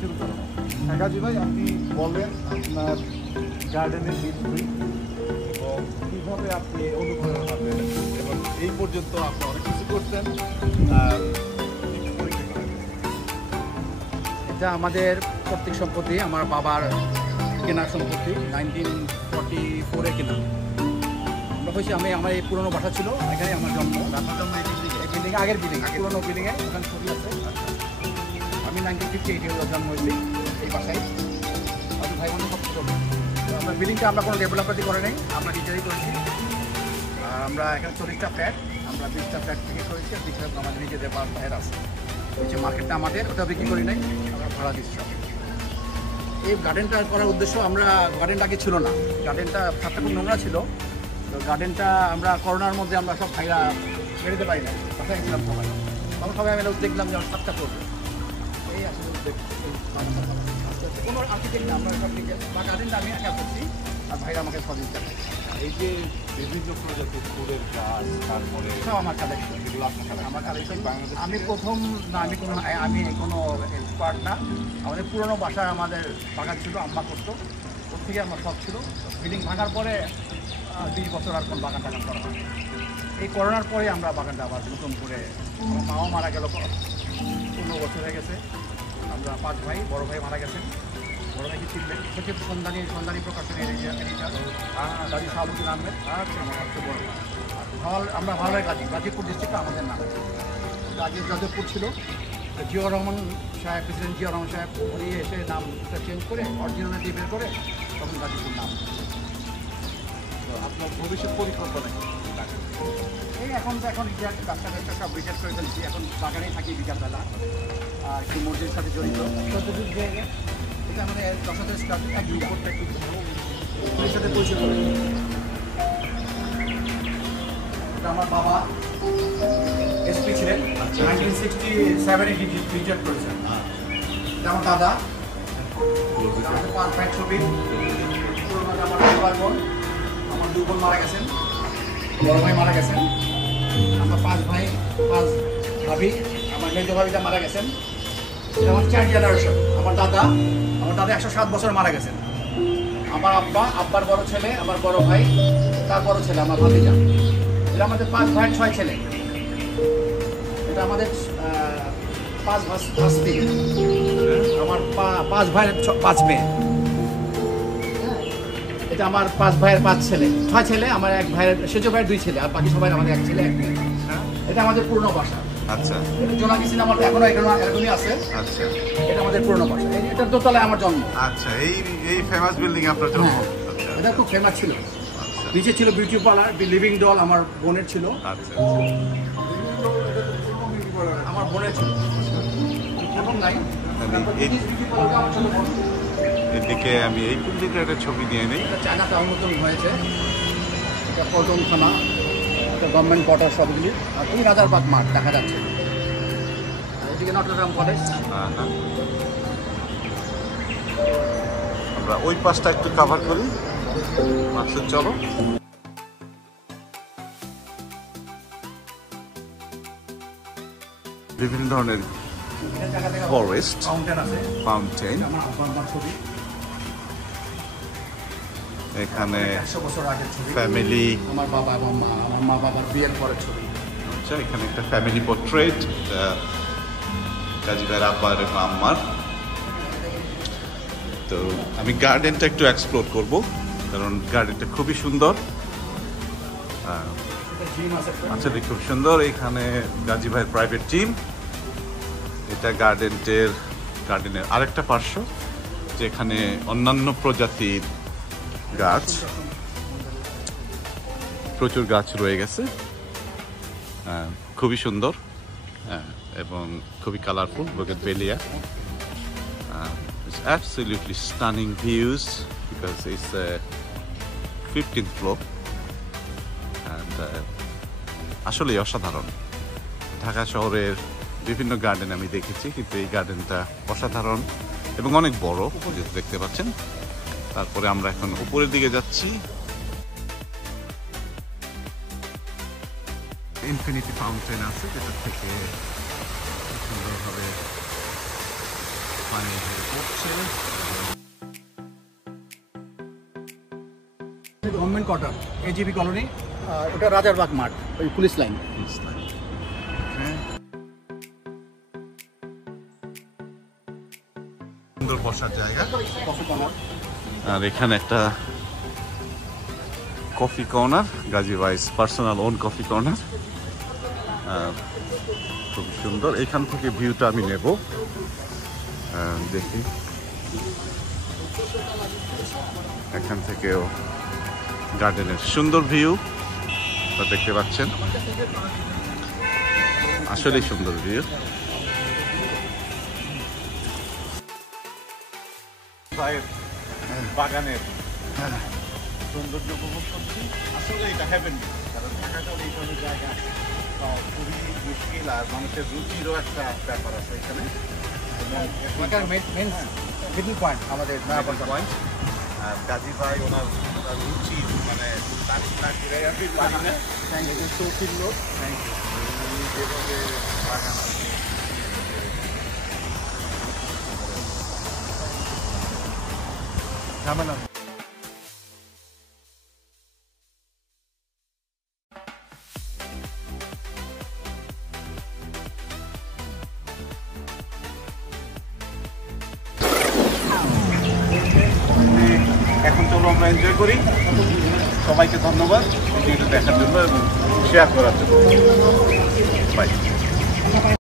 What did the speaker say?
শুরু করা হয়। কাজী ভাই, আপনি বলেন আপনার গার্ডেনের হিস্ট্রি এবং কীভাবে আপনি অনুপ্রেরণা পেলেন এবং এই পর্যন্ত আপনি অনেক কিছু করছেন। এটা আমাদের পৈতৃক সম্পত্তি, আমার বাবার কেনার সম্পত্তি, 1944-এ কেনা। আমরা হয়েছি, আমার এই পুরনো বাসা ছিল, এখানে আমার জন্ম। এই বিল্ডিং আগের বিল্ডিং, পুরনো বিল্ডিংয়ে ওখানে ছবি আছে। আমি 1958-এ জন্ম হয়েছি এই বাসায়। আমি ভাই বোন সব ছোটো। আমরা বিল্ডিংটা আমরা কোনো ডেভেলপারই করে নেই, আমরা নিজেরাই করেছি। আমরা এখানে 40টা ফ্ল্যাট, আমরা 20টা ফ্ল্যাট থেকে করেছি, আর 20টা আমাদের নিজেদের বাইরে আছে। হচ্ছে মার্কেটটা আমাদের, ওটা বিক্রি করি নাই, আমরা ভাড়া দিচ্ছি। এই গার্ডেনটা করার উদ্দেশ্য, আমরা গার্ডেনটা আগে ছিল না, গার্ডেনটা ছাদটা খুব নোংরা ছিল। তো গার্ডেনটা আমরা করোনার মধ্যে আমরা সব ভাইরা বেরোতে পারি না, বাসায় ছিলাম সবাই। তখন সবাই মিলে দেখলাম যে ছাদটা করবো, এই আসলে উদ্যোগ। কোনো আর্কিটেক্ট না, আমরা সব নিজে বা গার্ডেনটা আমি একা করছি, আর ভাইরা আমাকে সহযোগিতা করে। এই যে বিভিন্ন প্রজাতির ফুলের গাছ, তারপরে সব আমার কালেকশন, এগুলো আপনার আমার কালেকশন। বাংলাদেশ আমি প্রথম না, আমি কোনো এক্সপার্ট না। আমাদের পুরনো বাসায় আমাদের বাগান ছিল, আম্মা করতো, ওর থেকে আমার শখ ছিল। বিল্ডিং ভাঙার পরে 20 বছর আর কোনো বাগান টাগান করা হয়। এই করোনার পরে আমরা বাগানটা আবার নতুন করে, আমার মাও মারা গেল, 15 বছর হয়ে গেছে। আমরা 5 ভাই, বড় ভাই মারা গেছেন। বড় ভাইকে চিনবেন, সেক্ষেত্রে সন্ধানী প্রকাশনের এডিটার গাজী শাহাবুদ্দিন আহমেদ, আর সবচেয়ে বড় ভাই আমরা ভালোই গাজীপুর ডিস্ট্রিক্টটা আমাদের নাম। গাজীপুর ছিল, জিয়াউর রহমান সাহেব, প্রেসিডেন্ট জিয়াউর রহমান সাহেব, উনি এসে নামটা চেঞ্জ করে অরিজিনাল দিয়ে বের করে তখন গাজীপুর নাম। তো আপনার ভবিষ্যৎ পরিকল্পনা এই এখন ডাক্তার সব রিচার্জ করে ফেলছি, এখন বাগানেই থাকি বিকালবেলা, আর একটু মসজিদের সাথে জড়িত। এটা আমাদের 10,000 স্কয়ার ফিট, 1 বিঘা একটু এর সাথে পরিচয় করে। এটা আমার বাবা এসপি ছিলেন, 1967-এ রিটায়ার করেছেন। এটা আমার দাদা, আমাদের 5 ভাই ছবি। আমার 2 ভাই বোন, আমার 2 বোন মারা গেছেন, বড় ভাই মারা গেছেন। আমরা 5 ভাই, 5 ভাবি, আমার মেজ ভাবিটা মারা গেছেন। এটা আমার 4 জেনারেশন। আমার দাদা 107 বছর মারা গেছেন। আমার আব্বার বড় ছেলে, আমার বড় ভাই, তার বড় ছেলে আমার ভাতিজা। এটা আমাদের 5 ভাইয়ের 6 ছেলে। এটা আমাদের 5 ভাস্তি, আমার 5 ভাইয়ের 5 মেয়ে। এটা আমার 5 ভাইয়ের 5 ছেলে, 6 ছেলে। আমার 1 ভাইয়ের, সেজ ভাইয়ের 2 ছেলে, আর বাকি সবাই আমাদের 1 ছেলে 1 মেয়ে। এটা আমাদের পুরনো বাসা। আচ্ছা, এটা জোনাকি সিনেমার এখনো এরকমই আছে। আচ্ছা, এটা আমাদের পুরনো বাসা। এটার দোতলায় আমার জন্ম। আচ্ছা, এই ফেমাস বিল্ডিং আপনার জন্য। এটা খুব ফেমাস ছিল। নিচে ছিল বিউটি পার্লার, লিভিং ডল আমার বোনের ছিল। আচ্ছা, আমার বোনের ছিল, প্রথম নাই। এদিকে আমি এই বিল্ডিংটার একটা ছবি নিয়ে নেই। এটা চায়নাতে উন্নতন হয়েছে। এটা পল্টন থানা, এটা গভর্নমেন্ট কোয়ার্টার সবগুলি। আর 3 রাজারবাগ মাঠ দেখা যাচ্ছে। এদিকে নটরডেম কলেজ। আমরা ওই পাশটা একটু কভার করি। আচ্ছা, চলো। বিভিন্ন ধরনের ফরেস্ট, ফাউন্টেন, এখানে 100 বছর আগের ছবি। ফ্যামিলি, আমার বাবা এবং আমার মা বাবার বিয়ের পরের ছবি। আচ্ছা, এখানে একটা ফ্যামিলি পোর্ট্রেট, কাজী ভাইয়ের আব্বার এবং আম্মার। তো আমি গার্ডেনটা একটু এক্সপ্লোর করব, কারণ গার্ডেনটা খুবই সুন্দর। আচ্ছা, খুব সুন্দর। এখানে গাজী ভাইয়ের প্রাইভেট জিম। এটা গার্ডেনের আরেকটা পার্শ্ব, যেখানে অন্যান্য প্রজাতির গাছ, প্রচুর গাছ রয়ে গেছে। খুবই সুন্দর এবং খুবই colourful. Bougainvillea, it's absolutely stunning views because it's a 15th floor and আসলেই অসাধারণ। ঢাকা শহরের বিভিন্ন গার্ডেন আমি দেখেছি, কিন্তু এই গার্ডেনটা অসাধারণ এবং অনেক বড়, যেটা দেখতে পাচ্ছেন। তারপরে আমরা এখন উপরের দিকে যাচ্ছি। ইনফিনিটি ফাউন্টেন আছে, যেটা থেকে সুন্দরভাবে পানি এখানে পড়ছে। গভর্নমেন্ট কোয়ার্টার, এজিবি কলোনি, ওটা রাজারবাগ মাঠ, ওই পুলিশ লাইন। সুন্দর বসার জায়গা। Coffee corner. আর এখানে একটা কফি কর্নার, গাজী ভাইস পার্সোনাল ওন কফি কর্নার, খুব সুন্দর। এখান থেকে ভিউটা আমি নেব, দেখি এখান থেকেও গার্ডেনের সুন্দর ভিউ দেখতে পাচ্ছেন, আসলেই সুন্দর ভিউ। বাগানের সৌন্দর্য উপভোগ করছি। আসলে এটা হ্যাপেন, কারণ ঢাকাটা এই ধরনের জায়গা খুবই মুশকিল, আর মানুষের রুচিরও একটা ব্যাপার আছে এখানে। মিডল পয়েন্ট আমাদের পয়েন্ট, আর গাজী ভাই ওনার রুচি মানে তারিফ না করে আমি পারি না। শৌখিন লোক, যেভাবে বাগান ঝামেলা। এখন চলো আমরা এনজয় করি। সবাইকে ধন্যবাদ ভিডিওটা দেখার জন্য এবং শেয়ার করার জন্য। বাই।